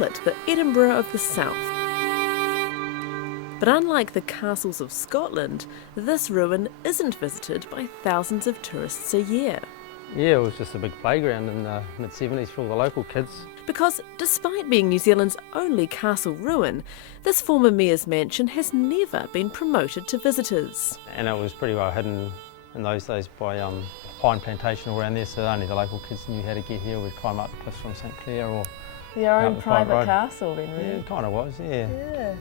call it the Edinburgh of the South. But unlike the castles of Scotland, this ruin isn't visited by thousands of tourists a year. Yeah, it was just a big playground in the mid-70s for all the local kids. Because despite being New Zealand's only castle ruin, this former mayor's mansion has never been promoted to visitors. And it was pretty well hidden in those days by pine plantation all around there, so only the local kids knew how to get here. We'd climb up the cliffs from St Clair or... Your own private castle then, really? Yeah, it kind of was, yeah.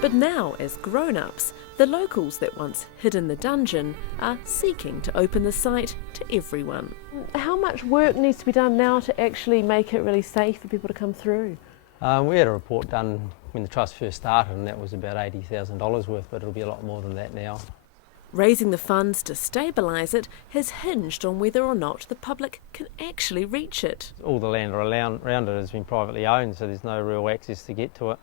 But now, as grown-ups, the locals that once hid in the dungeon are seeking to open the site to everyone. How much work needs to be done now to actually make it really safe for people to come through? We had a report done when the trust first started, and that was about $80,000 worth, but it'll be a lot more than that now. Raising the funds to stabilise it has hinged on whether or not the public can actually reach it. All the land around it has been privately owned, so there's no real access to get to it.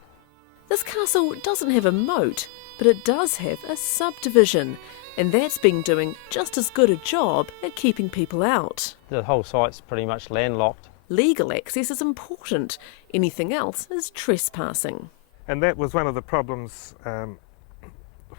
This castle doesn't have a moat, but it does have a subdivision, and that's been doing just as good a job at keeping people out. The whole site's pretty much landlocked. Legal access is important. Anything else is trespassing. And that was one of the problems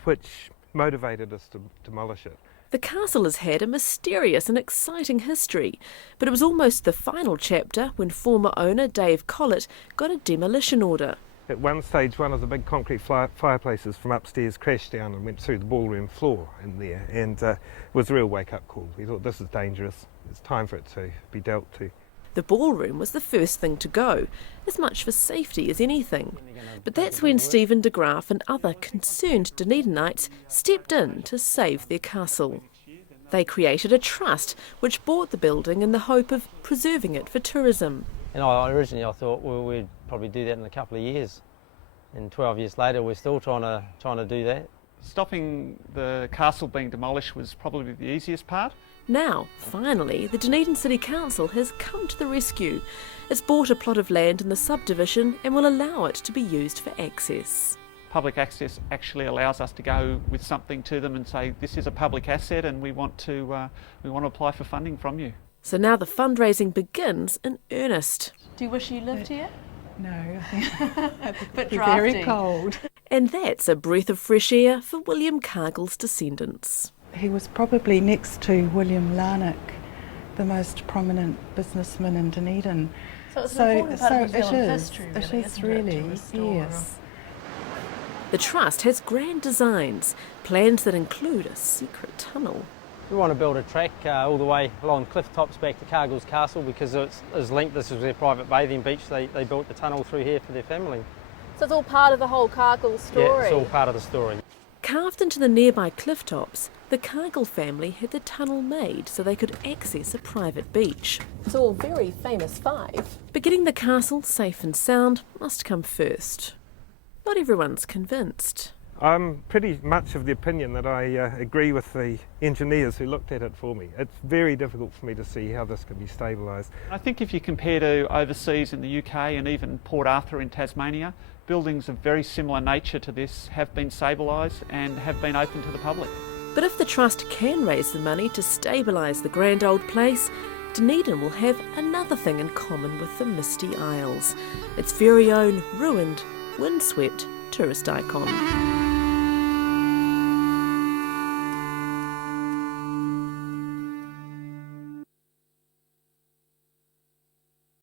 which motivated us to demolish it. The castle has had a mysterious and exciting history, but it was almost the final chapter when former owner Dave Collett got a demolition order. At one stage, one of the big concrete fireplaces from upstairs crashed down and went through the ballroom floor in there, and it was a real wake-up call. We thought, this is dangerous, it's time for it to be dealt to. The ballroom was the first thing to go, as much for safety as anything. But that's when Stephen de Graaf and other concerned Dunedinites stepped in to save their castle. They created a trust which bought the building in the hope of preserving it for tourism. And originally I thought, well, we'd probably do that in a couple of years. And 12 years later, we're still trying to do that. Stopping the castle being demolished was probably the easiest part. Now, finally, the Dunedin City Council has come to the rescue. It's bought a plot of land in the subdivision and will allow it to be used for access. Public access actually allows us to go with something to them and say, this is a public asset and we want to apply for funding from you. So now the fundraising begins in earnest. Do you wish you lived here? No, But very cold. And that's a breath of fresh air for William Cargill's descendants. He was probably next to William Larnock, the most prominent businessman in Dunedin. So it's an important part of New Zealand history, really, it is isn't really, it, to restore? yes. The trust has grand designs, plans that include a secret tunnel. We want to build a track all the way along cliff tops back to Cargill's castle because it's linked. This is their private bathing beach. They built the tunnel through here for their family. So it's all part of the whole Cargill story? Yeah, it's all part of the story. Carved into the nearby cliff tops, the Cargill family had the tunnel made so they could access a private beach. It's all very famous five. But getting the castle safe and sound must come first. Not everyone's convinced. I'm pretty much of the opinion that I agree with the engineers who looked at it for me. It's very difficult for me to see how this can be stabilised. I think if you compare to overseas in the UK and even Port Arthur in Tasmania, buildings of very similar nature to this have been stabilised and have been open to the public. But if the trust can raise the money to stabilise the grand old place, Dunedin will have another thing in common with the Misty Isles, its very own ruined, windswept tourist icon.